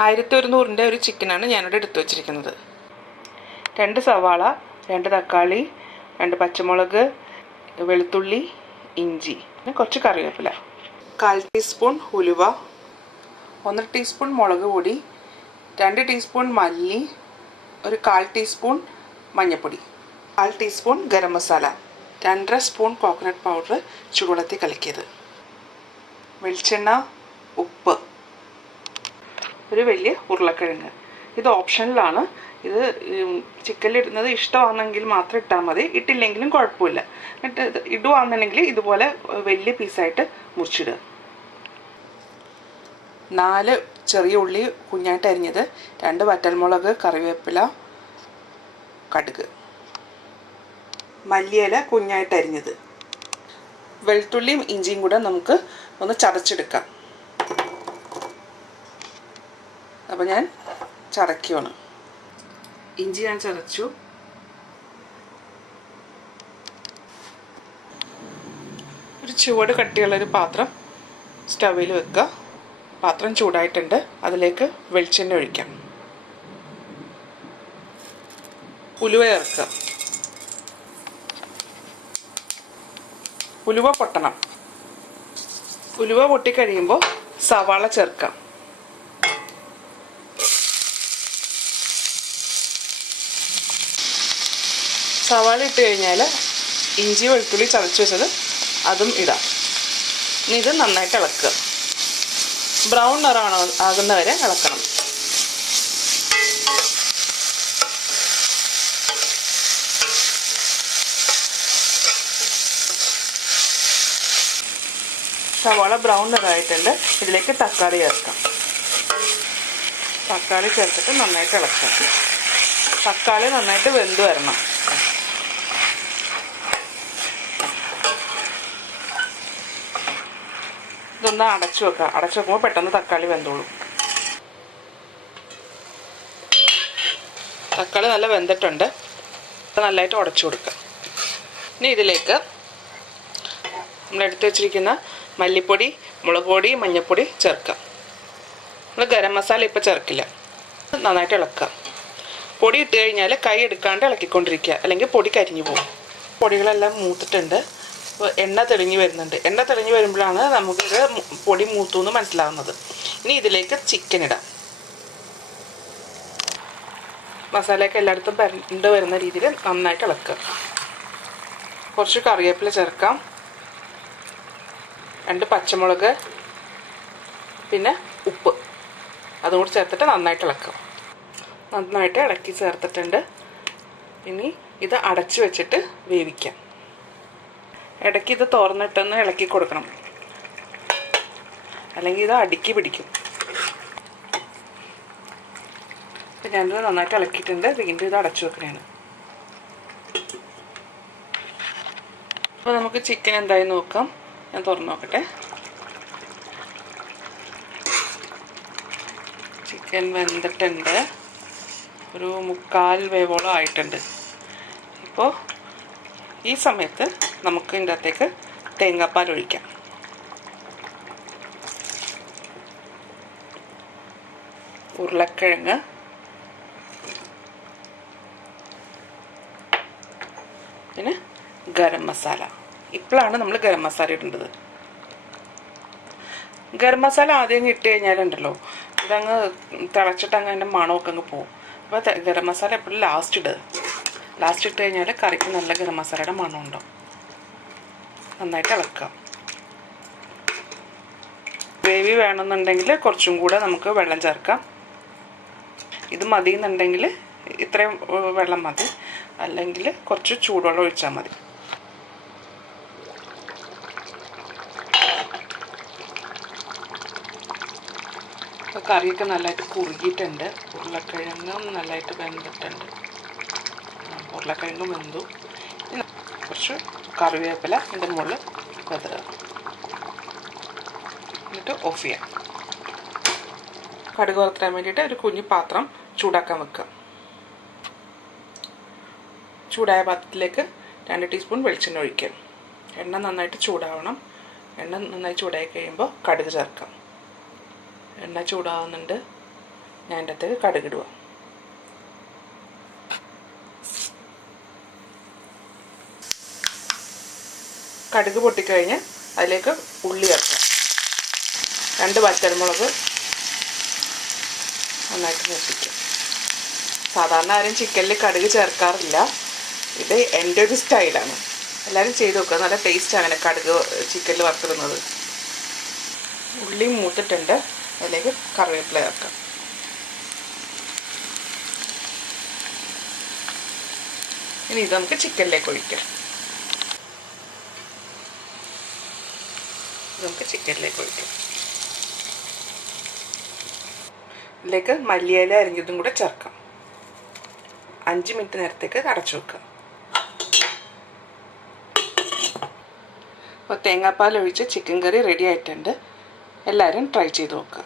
1100-ന്റെ ഒരു ചിക്കനാണ് ഞാനിവിടെ എടുത്തു വെച്ചിരിക്കുന്നത്. 2 സവാള, 2 തക്കാളി, 2 പച്ചമുളക്, വെളുത്തുള്ളി, ഇഞ്ചി, പിന്നെ കുറച്ച് കറിവേപ്പില, 1/4 ടീസ്പൂൺ ഉലുവ, 1 ടീസ്പൂൺ മുളക് പൊടി, 2 ടീസ്പൂൺ മല്ലി, ഒരു 1/4 ടീസ്പൂൺ മഞ്ഞൾപ്പൊടി, 1/4 teaspoon garam masala, 2.5 spoon coconut powder ചൂടുവെള്ളത്തിൽ കലക്കിയത്, വെളിച്ചെണ്ണ, ഉപ്പ്, ഒരു വലിയ ഉരുളക്കിഴങ്ങ്. ഇത് ഓപ്ഷനിലാണ്. ഇത് ചിക്കനിലിടുന്നത് ഇഷ്ടമാണെങ്കിൽ മാത്രം ഇട്ടാൽ മതി, ഇട്ടില്ലെങ്കിലും കുഴപ്പമില്ല. എന്നിട്ട് ഇത് ഇടുകയാണെന്നുണ്ടെങ്കിൽ ഇതുപോലെ വലിയ പീസായിട്ട് മുറിച്ചിടുക. 4 ചെറിയ ഉള്ളി കുഞ്ഞായിട്ട് അരിഞ്ഞത്, 2 വറ്റൽമുളക്, കറിവേപ്പില, കടുക്, മല്ലിയില കുഞ്ഞായിട്ട് അരിഞ്ഞത്. വെളുത്തുള്ളിയും ഇഞ്ചിയും കൂടെ നമുക്ക് ഒന്ന് ചതച്ചെടുക്കാം. അപ്പോൾ ഞാൻ ചതയ്ക്കുകയാണ്. ഇഞ്ചി ഞാൻ ചതച്ചു. ഒരു ചുവട് കട്ടിയുള്ളൊരു പാത്രം സ്റ്റവിൽ വെക്കുക. പാത്രം ചൂടായിട്ടുണ്ട്. അതിലേക്ക് വെളിച്ചെണ്ണ ഒഴിക്കാം. ഉലുവ ചേർക്കുക. ഉലുവ പൊട്ടണം. ഉലുവ പൊട്ടിക്കഴിയുമ്പോൾ സവാള ചേർക്കാം. സവാള ഇട്ട് കഴിഞ്ഞാൽ ഇഞ്ചി വെളുത്തുള്ളി ചതച്ച് വെച്ചത് അതും ഇടാം. ഇനി ഇത് നന്നായിട്ട് ഇളക്കുക. ബ്രൗൺ നിറമാണ് ആകുന്നവരെ ഇളക്കണം. സവാള ബ്രൗൺ നിറമായിട്ടുണ്ട്. ഇതിലേക്ക് തക്കാളി ചേർക്കാം. തക്കാളി ചേർത്തിട്ട് നന്നായിട്ട് ഇളക്കാം. തക്കാളി നന്നായിട്ട് വെന്ത് വരണം. ഇതൊന്ന് അടച്ചു വെക്കുക. അടച്ചു വെക്കുമ്പോൾ പെട്ടെന്ന് തക്കാളി വെന്തോളും. തക്കാളി നല്ല വെന്തിട്ടുണ്ട്. നല്ലതായിട്ട് ഉടച്ചു കൊടുക്കുക. ഇനി ഇതിലേക്ക് നമ്മൾ എടുത്തു വെച്ചിരിക്കുന്ന മല്ലിപ്പൊടി, മുളക് പൊടി, മഞ്ഞൾപ്പൊടി ചേർക്കാം. നമ്മൾ ഗരം മസാല ഇപ്പോൾ ചേർക്കില്ല. നന്നായിട്ട് ഇളക്കുക. പൊടി ഇട്ട് കഴിഞ്ഞാൽ കൈ എടുക്കാണ്ട് ഇളക്കിക്കൊണ്ടിരിക്കുക, അല്ലെങ്കിൽ പൊടി കരിഞ്ഞു പോകും. പൊടികളെല്ലാം മൂത്തിട്ടുണ്ട്. അപ്പോൾ എണ്ണ തെളിഞ്ഞ് വരുന്നുണ്ട്. എണ്ണ തെളിഞ്ഞ് വരുമ്പോഴാണ് നമുക്കിത് പൊടി മൂത്തു എന്ന് മനസ്സിലാവുന്നത്. ഇനി ഇതിലേക്ക് ചിക്കൻ ഇടാം. മസാലയൊക്കെ എല്ലായിടത്തും പരണ്ട് വരുന്ന രീതിയിൽ നന്നായിട്ട് ഇളക്കുക. കുറച്ച് കറിവേപ്പില ചേർക്കാം. 2 പച്ചമുളക്, പിന്നെ ഉപ്പ്, അതും കൂടി ചേർത്തിട്ട് നന്നായിട്ട് ഇളക്കുക. നന്നായിട്ട് ഇളക്കി ചേർത്തിട്ടുണ്ട്. ഇനി ഇത് അടച്ചു വെച്ചിട്ട് വേവിക്കാം. ഇടയ്ക്ക് ഇത് തുറന്നിട്ടൊന്ന് ഇളക്കി കൊടുക്കണം, അല്ലെങ്കിൽ ഇത് അടുക്കി പിടിക്കും. അപ്പം ഞാനിത് നന്നായിട്ട് ഇളക്കിയിട്ടുണ്ട്. വീണ്ടും ഇത് അടച്ചു വെക്കണേണ്. അപ്പോൾ നമുക്ക് ചിക്കൻ എന്തായി നോക്കാം. ഞാൻ തുറന്നു നോക്കട്ടെ. ചിക്കൻ വെന്തിട്ടുണ്ട്. ഒരു 3/4 വേവോളം ആയിട്ടുണ്ട്. ഇപ്പോൾ ഈ സമയത്ത് നമുക്ക് ഇതിൻ്റെ അകത്തേക്ക് തേങ്ങാപ്പാൽ ഒഴിക്കാം. ഉരുളക്കിഴങ്ങ്, പിന്നെ ഗരം മസാല. ഇപ്പോഴാണ് നമ്മൾ ഗരം മസാല ഇടേണ്ടത്. ഗരം മസാല ആദ്യം ഇട്ട് കഴിഞ്ഞാലുണ്ടല്ലോ ഇതങ്ങ് തിളച്ചിട്ട് അങ്ങ് അതിൻ്റെ മണമൊക്കെ അങ്ങ് പോകും. അപ്പോൾ ഗരം മസാല എപ്പോഴും ലാസ്റ്റ് ഇടുക. ലാസ്റ്റ് ഇട്ട് കഴിഞ്ഞാൽ കറിക്ക് നല്ല ഗരം മസാലയുടെ മണം ഉണ്ടാവും. നന്നായിട്ട് ഇളക്കുക. ഗ്രേവി വേണമെന്നുണ്ടെങ്കിൽ കുറച്ചും കൂടെ നമുക്ക് വെള്ളം ചേർക്കാം. ഇത് മതി എന്നുണ്ടെങ്കിൽ ഇത്രയും വെള്ളം മതി, അല്ലെങ്കിൽ കുറച്ച് ചൂടുവെള്ളം ഒഴിച്ചാൽ മതി. അപ്പോൾ കറിയൊക്കെ നല്ലതായിട്ട് കുറുകിയിട്ടുണ്ട്. ഉരുളക്കിഴങ്ങും നല്ലതായിട്ട് വെന്തിട്ടുണ്ട്. ഉരുളക്കിഴങ്ങും വെന്തു. കുറച്ച് കറിവേപ്പില ഇതിൻ്റെ മുകളിൽ വെതറുക. എന്നിട്ട് ഓഫ് ചെയ്യാം. കടുക് വറുത്തിടാൻ വേണ്ടിയിട്ട് ഒരു കുഞ്ഞു പാത്രം ചൂടാക്കാൻ വെക്കുക. ചൂടായ പാത്രത്തിലേക്ക് 2 ടീസ്പൂൺ വെളിച്ചെണ്ണ ഒഴിക്കുക. എണ്ണ നന്നായിട്ട് ചൂടാവണം. എണ്ണ നന്നായി ചൂടായി കഴിയുമ്പോൾ കടുക് ചേർക്കാം. എണ്ണ ചൂടാവുന്നുണ്ട്. ഞാൻ അതിൻ്റെ അകത്തേക്ക് കടുകിടുക. കടുക് പൊട്ടിക്കഴിഞ്ഞ് അതിലേക്ക് ഉള്ളി ചേർക്കാം. 2 വറ്റൽമുളക് നന്നായിട്ട് മൂപ്പിക്കും. സാധാരണ ആരും ചിക്കനിൽ കടുക് ചേർക്കാറില്ല. ഇത് എൻ്റെ ഒരു സ്റ്റൈലാണ്. എല്ലാവരും ചെയ്ത് നോക്കുക. നല്ല ടേസ്റ്റ് അങ്ങനെ കടുക് ചിക്കനിൽ വറുത്തിടുന്നത്. ഉള്ളി മൂത്തിട്ടുണ്ട്. അതിലേക്ക് കറിവേപ്പില ചേർക്കാം. ഇനി ഇത് നമുക്ക് ചിക്കനിലേക്ക് ഒഴിക്കാം. ഇതിലേക്ക് മല്ലിയില അരിഞ്ഞതും കൂടെ ചേർക്കാം. 5 മിനിറ്റ് നേരത്തേക്ക് അടച്ചു വെക്കുക. അപ്പോൾ തേങ്ങാപ്പാൽ ഒഴിച്ച് ചിക്കൻ കറി റെഡി ആയിട്ടുണ്ട്. എല്ലാവരും ട്രൈ ചെയ്ത് നോക്കുക.